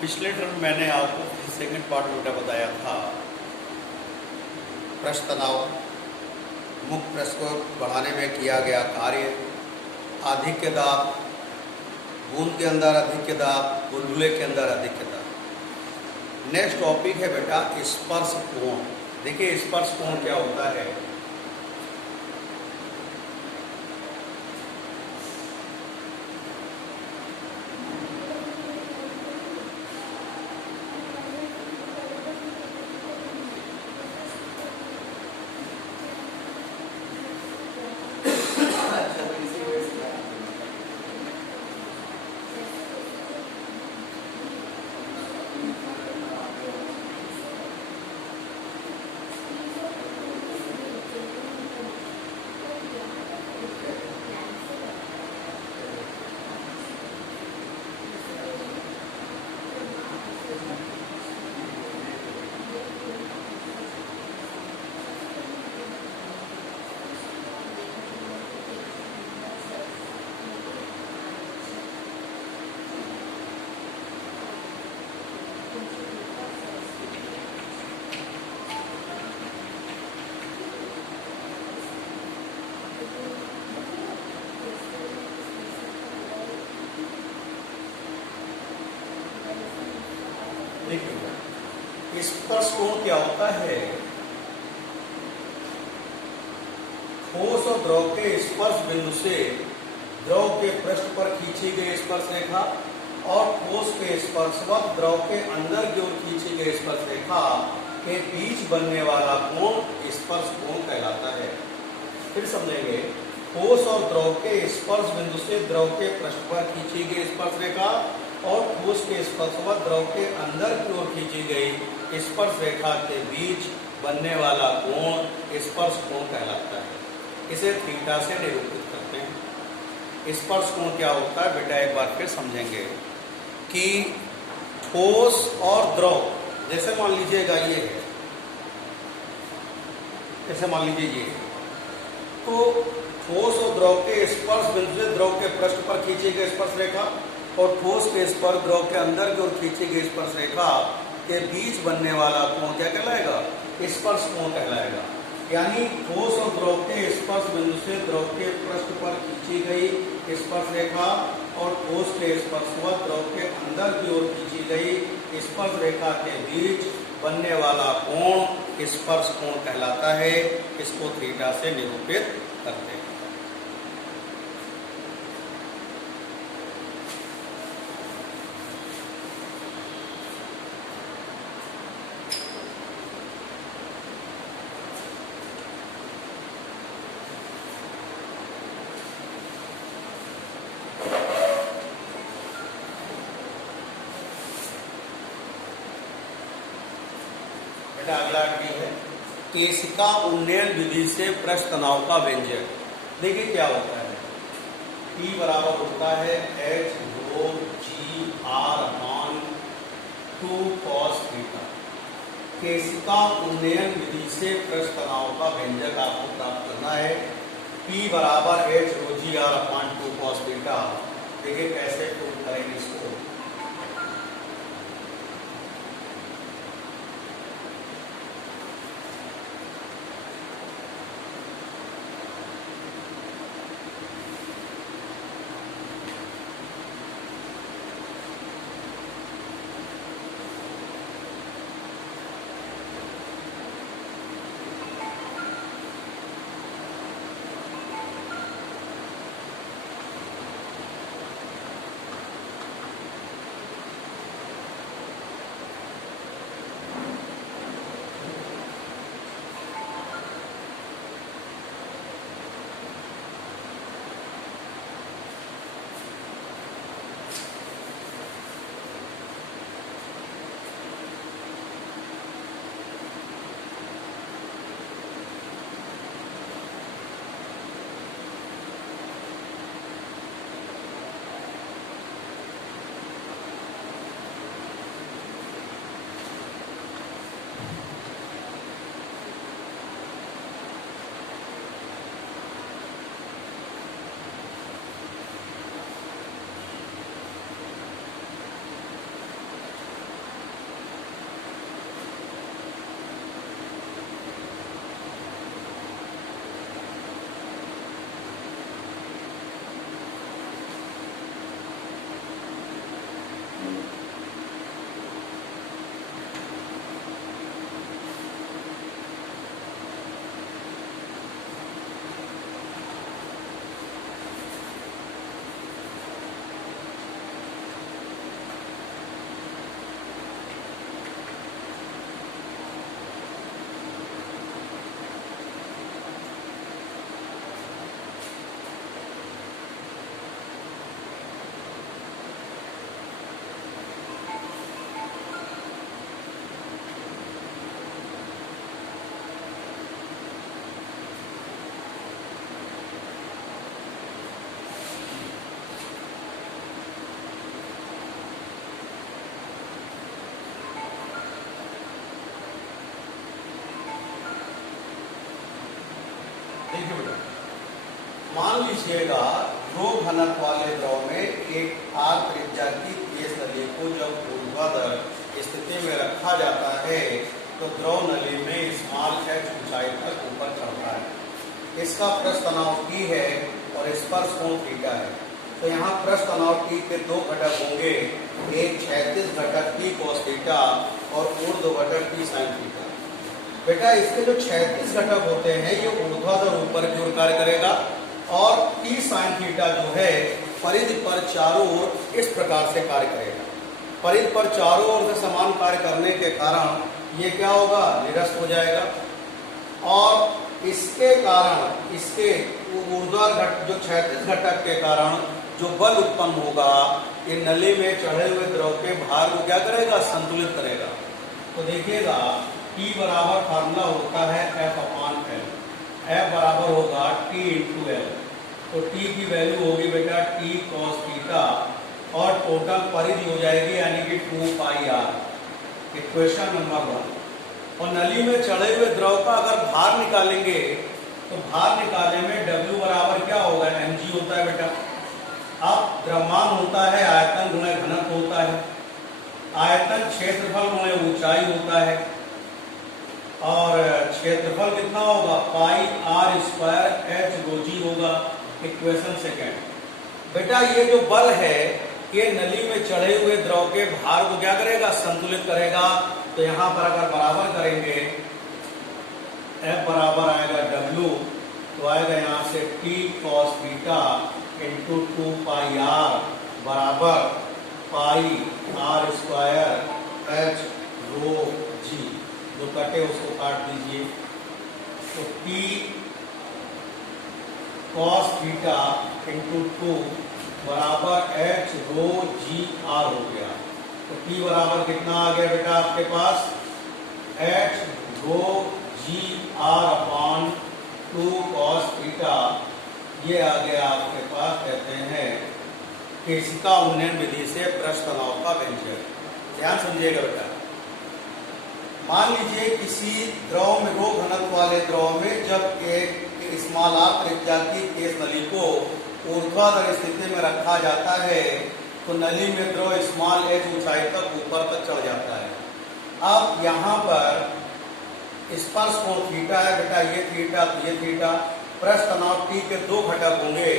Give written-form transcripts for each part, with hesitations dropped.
पिछले टर्म में मैंने आपको सेकंड पार्ट में बेटा बताया था पृष्ठ तनाव, मुख पृष्ठ को बढ़ाने में किया गया कार्य, आधिक्य दाब, बूंद के अंदर आधिक्य दाब, बुलबुले के अंदर आधिक्य दाब। नेक्स्ट टॉपिक है बेटा स्पर्श कोण। देखिए स्पर्श कोण क्या होता है। देखिए स्पर्श कोण क्या होता है। ठोस और द्रव के स्पर्श बिंदु से द्रव के पृष्ठ पर खींची गई स्पर्श रेखा और ठोस के स्पर्शवत द्रव के अंदर की ओर खींची गई स्पर्श रेखा के बीच बनने वाला कोण स्पर्श कोण कहलाता है। फिर समझेंगे, ठोस और द्रव के स्पर्श बिंदु से द्रव के पृष्ठ पर खींची गई स्पर्श रेखा और ठोस के स्पर्शवत द्रव के अंदर की ओर खींची गई स्पर्श रेखा के बीच बनने वाला कोण स्पर्श कोण कहलाता है। इसे थीटा से निरूपित करते हैं। स्पर्श कोण क्या होता है बेटा, एक बार फिर समझेंगे कि ठोस और द्रव, जैसे मान लीजिएगा ये है, जैसे मान लीजिए ये, तो ठोस और द्रव के स्पर्श बिंदु से द्रव के पृष्ठ पर खींची गई स्पर्श रेखा और ठोस के स्पर्श द्रव के अंदर की ओर खींची गई स्पर्श रेखा के बीच बनने वाला कोण क्या कहलाएगा, स्पर्श कोण कहलाएगा। यानी ठोस और द्रव के स्पर्श बिंदु से द्रव के पृष्ठ पर खींची गई स्पर्श रेखा और ठोस के स्पर्शवत द्रव के अंदर की ओर खींची गई स्पर्श रेखा के बीच बनने वाला कोण स्पर्श कोण कहलाता है। इसको थीटा से निरूपित करते हैं। अगला डी है केशिका उन्नयन विधि से पृष्ठ तनाव का व्यंजक। देखिए क्या होता है, P बराबर होता है H rho G R अपान 2 cos थीटा। केशिका उन्नयन विधि से पृष्ठ तनाव का व्यंजक आपको प्राप्त करना है। P बराबर H rho G R अपान 2 cos थीटा। देखिए कैसे प्रूव करेंगे इसको। देखिए बेटा, मान लीजिएगा रो घनत्व वाले द्रव में एक आर त्रिज्या की केस नली को जब ऊर्ध्वाधर स्थिति में रखा जाता है तो द्रव नली में स्मॉल h ऊंचाई तक ऊपर चढ़ता है। इसका पृष्ठ तनाव T है और स्पर्श कोण थीटा है। तो यहाँ पृष्ठ तनाव T के दो घटक होंगे, एक क्षैतिज घटक T cos थीटा और ऊर्ध्व घटक T sin थीटा। बेटा इसके जो क्षैतिज घटक होते हैं ये ऊर्ध्वाधर ऊपर की ओर कार्य करेगा और T sin थीटा जो है परिधि पर चारों ओर इस प्रकार से कार्य करेगा। परिधि पर चारों ओर से समान कार्य करने के कारण ये क्या होगा, निरस्त हो जाएगा और इसके कारण इसके ऊर्ध्वाधर जो क्षैतिज घटक के कारण जो बल उत्पन्न होगा ये नली में चढ़े हुए द्रव के भार को क्या करेगा, संतुलित करेगा। तो देखिएगा T बराबर फार्मूला होता है F/L। F बराबर होगा T × L। तो T की वैल्यू होगी बेटा T cos थीटा और टोटल परिधि हो जाएगी यानी कि 2πr। Equation number 1। और नली में चढ़े हुए द्रव का अगर भार निकालेंगे तो भार निकालने में W बराबर क्या होगा, mg होता है बेटा। अब द्रव्यमान होता है आयतन गुणे घनत्व होता है, आयतन क्षेत्रफल गुणे ऊंचाई होता है और क्षेत्रफल कितना होगा, पाई r स्क्वायर h ρg होगा। Equation second. बेटा ये जो बल है ये नली में चढ़े हुए द्रव के भार को क्या करेगा, संतुलित करेगा। तो यहाँ पर अगर बराबर करेंगे F बराबर आएगा W, तो आएगा यहाँ से T cos theta into 2πr बराबर पाई r स्क्वायर h ρg। जो कटे उसको काट दीजिए। तो T cos थीटा इंटू 2 बराबर h ρg r हो गया। तो T बराबर कितना आ गया बेटा आपके पास, h ρg r/2 cos theta. ये आ गया आपके पास, कहते हैं केशिका उन्नयन विधि से पृष्ठ तनाव का व्यंजक। ध्यान समझिएगा बेटा, मान लीजिए किसी द्रव में, रो घनत्व वाले द्रव में जब एक स्मॉल r त्रिज्या की केस नली को ऊर्ध्वाधर स्थिति में रखा जाता है तो नली में द्रव स्मॉल h ऊंचाई तक ऊपर तक चढ़ जाता है। अब यहाँ पर स्पर्श कोण थीटा है बेटा, ये थीटा तो ये थीटा। पृष्ठ तनाव T के दो घटक होंगे,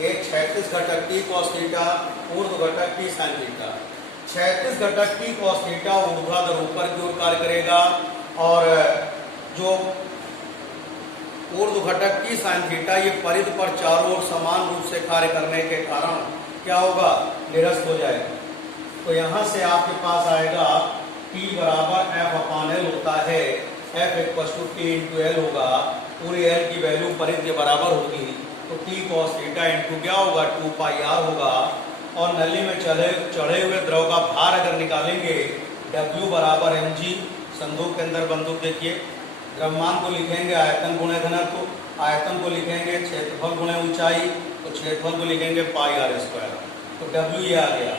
एक क्षैतिज घटक T cos थीटा, ऊर्ध्व घटक T sin थीटा। क्षैतिज घटक T cos थीटा ऊर्ध्वाधर ऊपर की ओर कार्य करेगा और जो ऊर्ध्व घटक T sin थीटा ये परिधि पर चारों ओर समान रूप से कार्य करने के कारण क्या होगा, निरस्त हो जाएगा। तो यहाँ से आपके पास आएगा T बराबर F/L होता है, F = T × L होगा। पूरी L की वैल्यू परिधि के बराबर होगी तो T cos थीटा इंटू क्या होगा, 2πr होगा। और नली में चढ़े हुए द्रव का भार अगर निकालेंगे W बराबर mg। संदूक के अंदर बंदूक देखिए, द्रव्यमान को लिखेंगे आयतन गुणे घनत्व, आयतन को लिखेंगे क्षेत्रफल गुणे ऊंचाई, तो क्षेत्रफल को लिखेंगे पाई r स्क्वायर। तो W ये आ गया।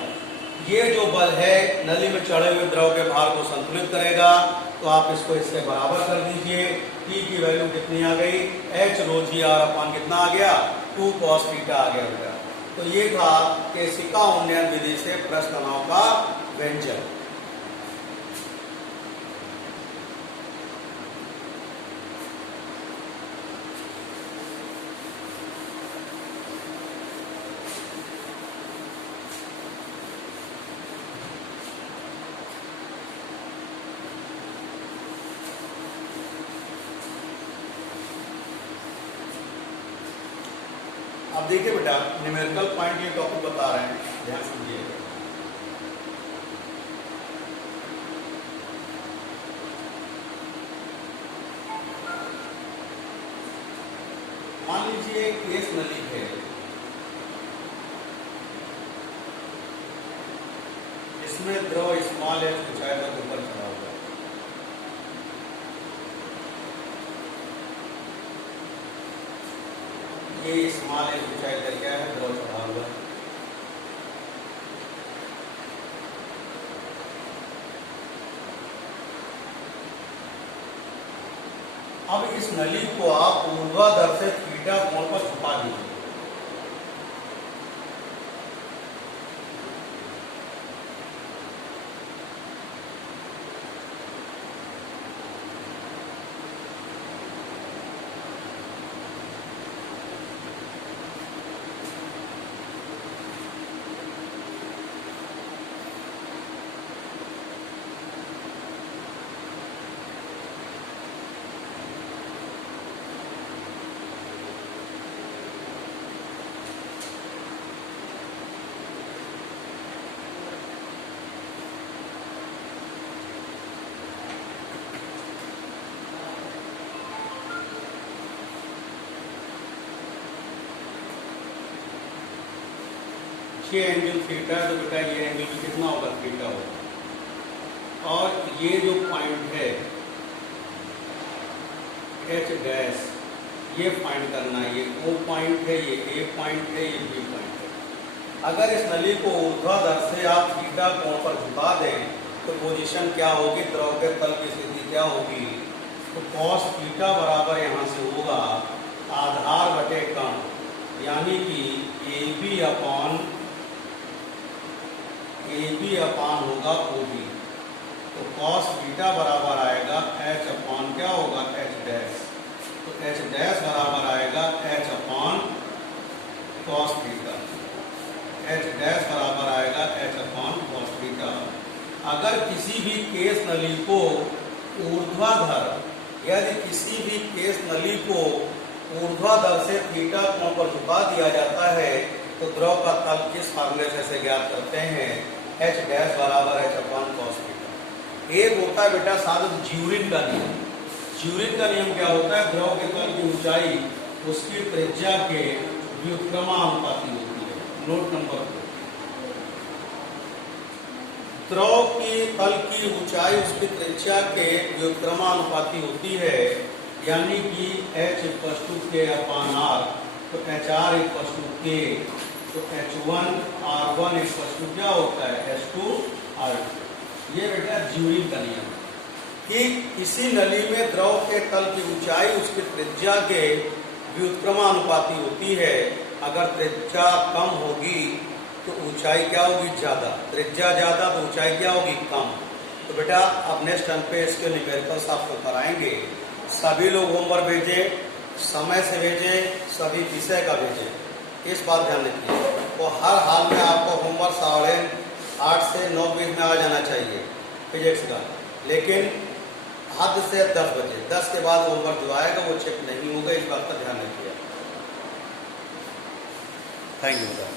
ये जो बल है नली में चढ़े हुए द्रव के भार को संतुलित करेगा। तो आप इसको इससे बराबर कर दीजिए। T की वैल्यू कितनी आ गई, h ρg r/, कितना आ गया, 2 cos थीटा आ गया बेटा। तो ये था केशिका उन्नयन विधि से पृष्ठ तनाव का व्यंजक। अब देखिए बेटा, न्यूमेरिकल पॉइंट ये टॉपिक बता रहे हैं, ध्यान समझिएगा। मान लीजिए केस नली है, इसमें द्रव स्मॉल h ऊंचाई तक ऊपर चढ़ा हुआ है। ये स्मॉल h ऊंचाई तक क्या है, द्रव चढ़ा हुआ है। अब इस नली को आप ऊर्ध्वाधर से थीटा कोण पर झुका दीजिए। ये एंगल थीटा है, तो बेटा ये एंगल भी कितना होगा, थीटा होगा। और ये जो पॉइंट है एच डैश, ये फाइंड करना है। ये O पॉइंट है, ये A पॉइंट है, ये B पॉइंट है। अगर इस नली को ऊर्ध्वाधर से आप थीटा कोण पर झुका दें तो पोजीशन क्या होगी, द्रव के तल की स्थिति क्या होगी, तो cos थीटा बराबर यहाँ से होगा आधार बटे कण, यानी कि AB अपान होगा OB। तो cos थीटा बराबर आएगा H अपान क्या होगा, H डैश। तो H डैश बराबर आएगा H अपान cos थीटा। H डैश बराबर आएगा H अपान cos थीटा। अगर किसी भी केस नली को ऊर्ध्वाधर, यदि किसी भी केस नली को ऊर्ध्वाधर से थीटा कोण पर झुका दिया जाता है तो द्रव का तल किस फार्मूले से ज्ञात करते हैं, H डैश बराबर H अपान cos थीटा। एक होता है बेटा साधन ज्यूरिन का नियम। ज्यूरिन का नियम क्या होता है, द्रव के तल की ऊंचाई उसकी त्रिज्या के व्युत्क्रमानुपाती होती है। नोट नंबर 2, द्रव की तल की ऊंचाई उसकी त्रिज्या के व्युत्क्रमानुपाती होती है, यानी कि H K अपान R, तो HR K, तो H1 R1 क्या होता है, H2 R2। ये बेटा ज्यूरिन का नियम कि किसी नली में द्रव के तल की ऊंचाई उसकी त्रिज्या के व्युत्क्रमानुपाती होती है। अगर त्रिज्या कम होगी तो ऊंचाई क्या होगी, ज्यादा। त्रिज्या ज्यादा तो ऊंचाई क्या होगी, कम। तो बेटा अब नेक्स्ट टर्म पे इसके न्यूमेरिकल्स आपको कराएंगे। सभी लोग होमवर्क भेजें, समय से भेजें, सभी विषय का भेजें, इस बात ध्यान रखिए। तो हर हाल में आपको होमवर्क 8:30 से 9:20 में आ जाना चाहिए फिजिक्स का, लेकिन हद से 10 बजे। 10 के बाद होमवर्क जो आएगा वो चेक नहीं होगा, इस बात का ध्यान रखिए। Thank you sir.